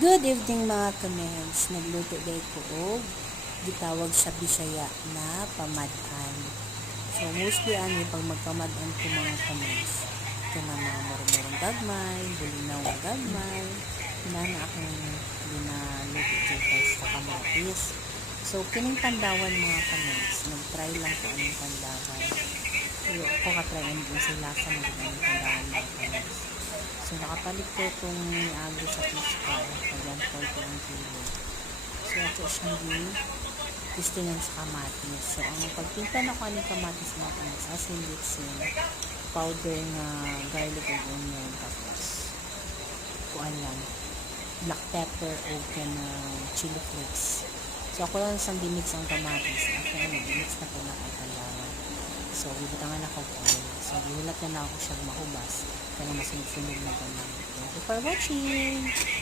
Good evening mga kamens. Nagluto day ko og gitawag sa Bisaya na pamadan. So mostly ani pag magpamadan ko mga kamens, kana mga murmurong gagmay, bulinaw nga gagmay, na akong ginaluto dito sa kamatis. So kining pandawan mga kamens, nag-try lang ko anong pandawan. So ako ka-try and din sa lasa ng pandawan mga kamens. So, nakapalit ko itong agro sa fish car. Pagyan 40 ang kilo. So, ito siyang tistingan sa kamatis. So, ang pagpinta na ko anong kamatis mga kamatis, asin, litsin, powder na garlic and onion, tapos kuan lang, black pepper o chili flakes. So, ako lang isang dimix ang kamatis. After dimix na ko na kailangan. So, bibutangan ako oil. So, gihulat na ako siya mahubas. Kaya mas sunog na ganun. Thank you for watching!